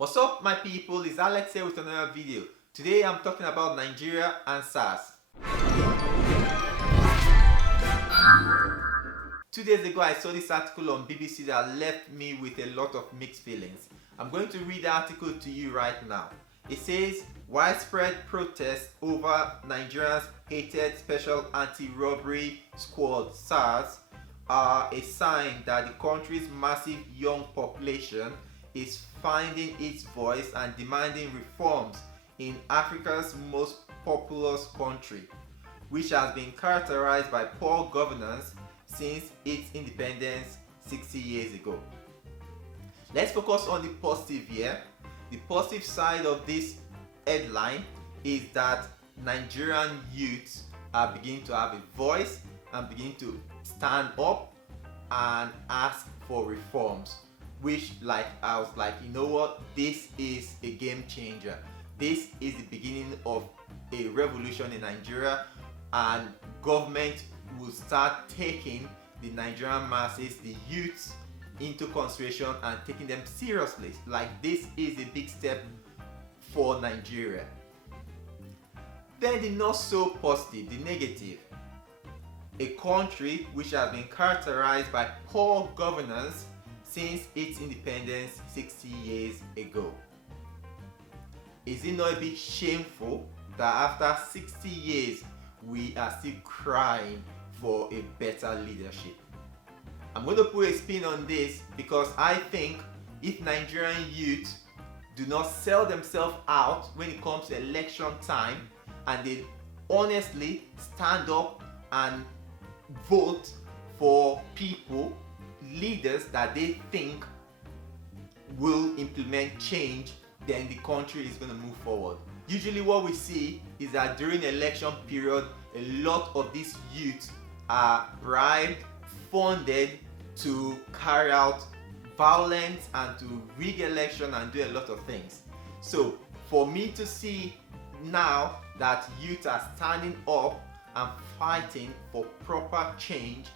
What's up my people, it's Alex here with another video. Today I'm talking about Nigeria and SARS. 2 days ago I saw this article on BBC that left me with a lot of mixed feelings. I'm going to read the article to you right now. It says, widespread protests over Nigeria's hated special anti-robbery squad SARS are a sign that the country's massive young population is finding its voice and demanding reforms in Africa's most populous country, which has been characterized by poor governance since its independence 60 years ago. Let's focus on the positive here. The positive side of this headline is that Nigerian youths are beginning to have a voice and beginning to stand up and ask for reforms, which I was like, you know what, this is a game changer. This is the beginning of a revolution in Nigeria, and government will start taking the Nigerian masses, the youths, into consideration and taking them seriously. Like, this is a big step for Nigeria. Then the not so positive, the negative. A country which has been characterized by poor governance since its independence 60 years ago. Is it not a bit shameful that after 60 years we are still crying for a better leadership? I'm going to put a spin on this because I think if Nigerian youths do not sell themselves out when it comes to election time and they honestly stand up and vote for people, leaders that they think will implement change, then the country is going to move forward. Usually what we see is that during election period, a lot of these youths are bribed, funded to carry out violence and to rig election and do a lot of things. So for me to see now that youth are standing up and fighting for proper change,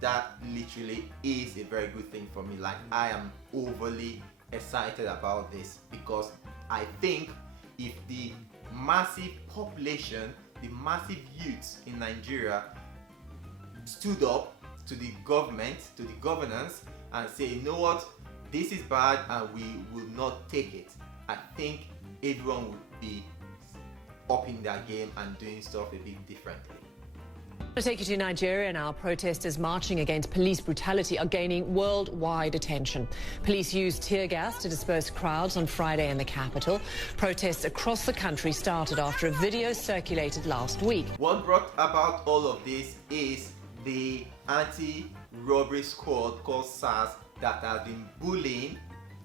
that literally is a very good thing for me. Like, I am overly excited about this because I think if the massive population, the massive youths in Nigeria stood up to the government, to the governance, and say, you know what, this is bad and we will not take it, I think everyone would be upping their game and doing stuff a bit differently. To take you to Nigeria now, protesters marching against police brutality are gaining worldwide attention. Police used tear gas to disperse crowds on Friday in the capital. Protests across the country started after a video circulated last week. What brought about all of this is the anti-robbery squad called SARS that has been bullying,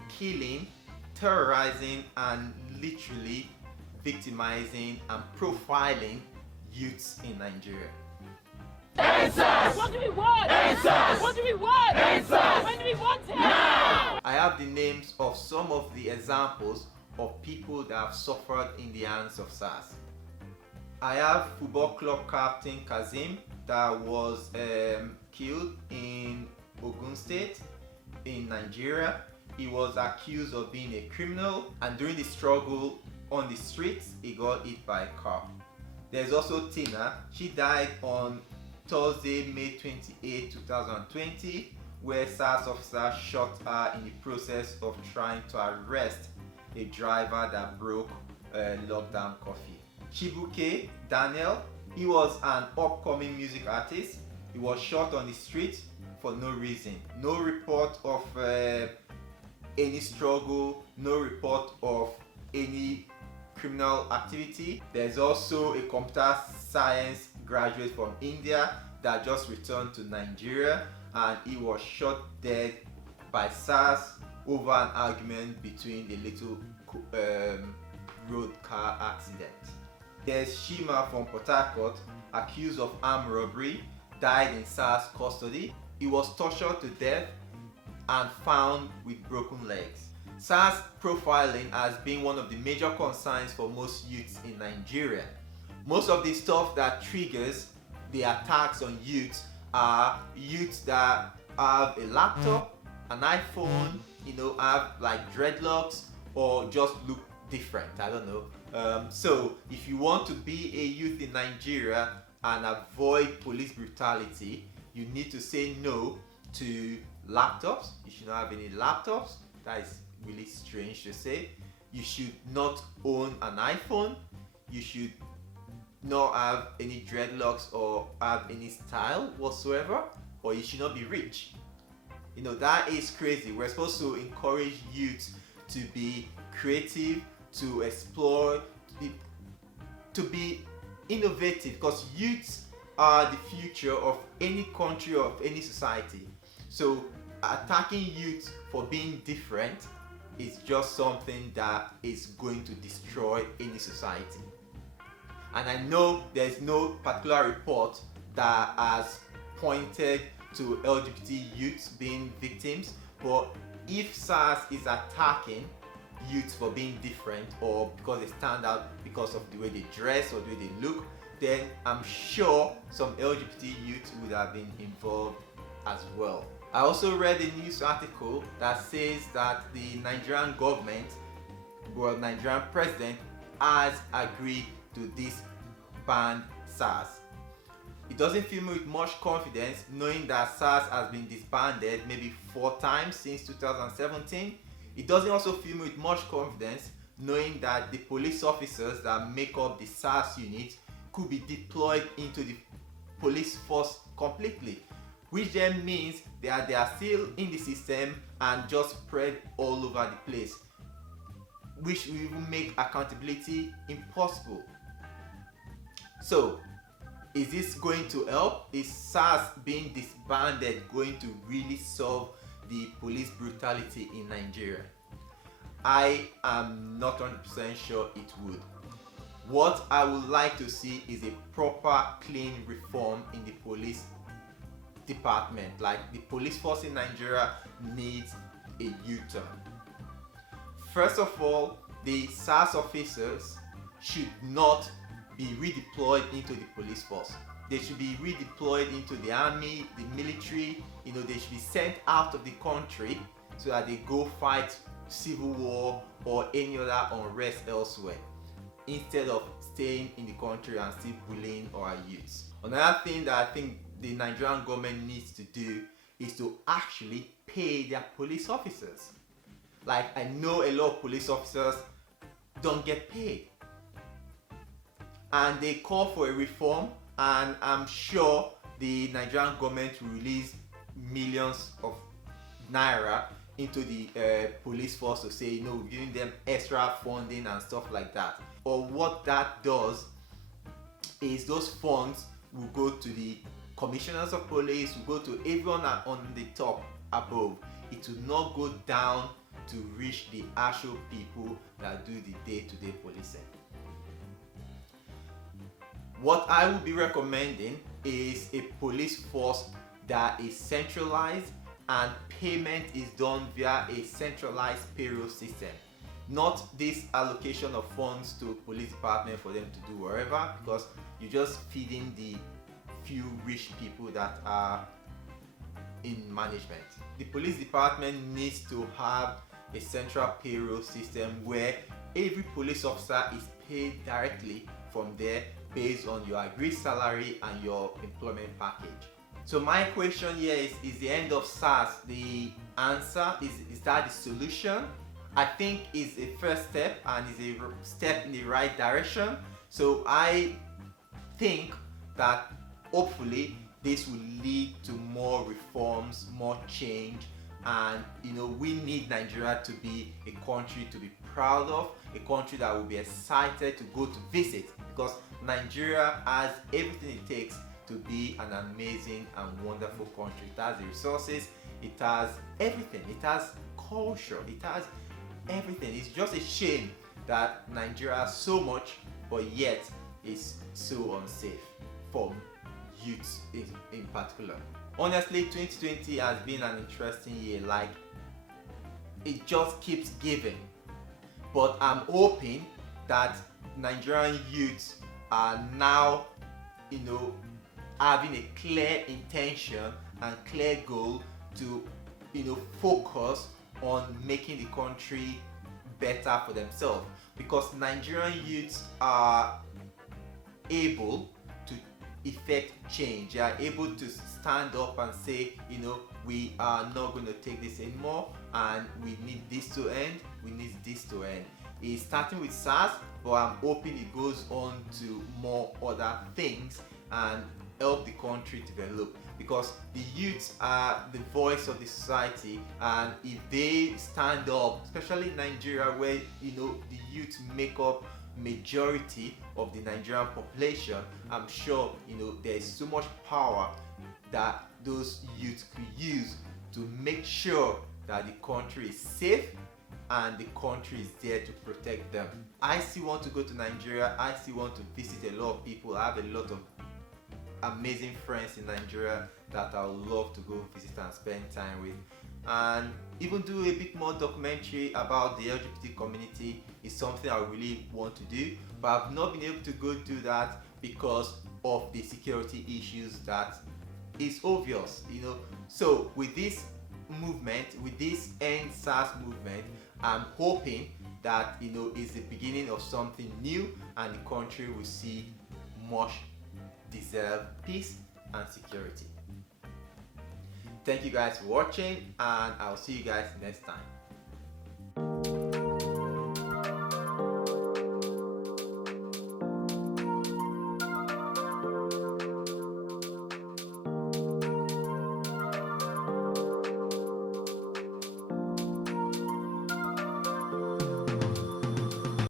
killing, terrorizing, and literally victimizing and profiling youths in Nigeria. EndSARS! What do we want? EndSARS! What do we want? EndSARS! When do we want it? Now! I have the names of some of the examples of people that have suffered in the hands of SARS. I have football club captain Kazim that was killed in Ogun State in Nigeria. He was accused of being a criminal, and during the struggle on the streets, he got hit by a car. There's also Tina. She died on Thursday, May 28, 2020, where SARS officers shot her in the process of trying to arrest a driver that broke lockdown curfew. Chibuke Daniel, he was an upcoming music artist. He was shot on the street for no reason. No report of any struggle, no report of any criminal activity. There's also a computer science graduate from India that just returned to Nigeria, and he was shot dead by SARS over an argument between a little road car accident. There's Shima from Port Harcourt, accused of armed robbery, died in SARS custody. He was tortured to death and found with broken legs. SARS profiling has been one of the major concerns for most youths in Nigeria. Most of the stuff that triggers the attacks on youths are youths that have a laptop, an iPhone, have like dreadlocks, or just look different. I don't know. So if you want to be a youth in Nigeria and avoid police brutality, you need to say no to laptops. You should not have any laptops. That is really strange to say. You should not own an iPhone. You should not have any dreadlocks or have any style whatsoever, or you should not be rich. You know, that is crazy. We're supposed to encourage youth to be creative, to explore, to be innovative, because youths are the future of any country or of any society. So attacking youth for being different is just something that is going to destroy any society. And I know there's no particular report that has pointed to LGBT youths being victims, but if SARS is attacking youths for being different or because they stand out because of the way they dress or the way they look, then I'm sure some LGBT youths would have been involved as well. I also read a news article that says that the Nigerian government, well, Nigerian president, has agreed to this banned SARS. It doesn't fill me with much confidence knowing that SARS has been disbanded maybe 4 times since 2017. It doesn't also fill me with much confidence knowing that the police officers that make up the SARS unit could be deployed into the police force completely, which then means that they are still in the system and just spread all over the place, which will even make accountability impossible. So, is this going to help? Is SARS being disbanded going to really solve the police brutality in Nigeria? I am not 100% sure it would. What I would like to see is a proper, clean reform in the police department. Like, the police force in Nigeria needs a U-turn. First of all, the SARS officers should not be redeployed into the police force. They should be redeployed into the army, the military. You know, they should be sent out of the country so that they go fight civil war or any other unrest elsewhere, instead of staying in the country and still bullying our youths. Another thing that I think the Nigerian government needs to do is to actually pay their police officers. Like, I know a lot of police officers don't get paid, and they call for a reform, and I'm sure the Nigerian government will release millions of naira into the police force to say, you know, giving them extra funding and stuff like that. Or what that does is those funds will go to the commissioners of police, will go to everyone on the top above. It will not go down to reach the actual people that do the day-to-day policing. What I would be recommending is a police force that is centralized and payment is done via a centralized payroll system. Not this allocation of funds to police department for them to do wherever, because you're just feeding the few rich people that are in management. The police department needs to have a central payroll system where every police officer is paid directly from there based on your agreed salary and your employment package. So my question here is the end of SARS the answer? Is that the solution? I think it's a first step and is a step in the right direction. So I think that hopefully this will lead to more reforms, more change, and you know, we need Nigeria to be a country to be proud of, a country that will be excited to go to visit, because Nigeria has everything it takes to be an amazing and wonderful country. It has the resources, it has everything, it has culture, it has everything. It's just a shame that Nigeria has so much, but yet is so unsafe for youths in particular. Honestly, 2020 has been an interesting year. Like, it just keeps giving, but I'm hoping that Nigerian youths are now, you know, having a clear intention and clear goal to, you know, focus on making the country better for themselves, because Nigerian youths are able to effect change. They are able to stand up and say, you know, we are not going to take this anymore, and we need this to end, we need this to end. It's starting with SARS, but I'm hoping it goes on to more other things and help the country develop, because the youths are the voice of the society, and if they stand up, especially in Nigeria where, you know, the youth make up majority of the Nigerian population, I'm sure, you know, there is so much power that those youths could use to make sure that the country is safe and the country is there to protect them. I still want to go to Nigeria. I still want to visit a lot of people. I have a lot of amazing friends in Nigeria that I would love to go visit and spend time with, and even do a bit more documentary about the LGBT community is something I really want to do, but I've not been able to go do that because of the security issues that is obvious, you know. So with this movement, with this EndSARS movement, I'm hoping that, you know, it's the beginning of something new, and the country will see much deserved peace and security. Thank you guys for watching, and I'll see you guys next time.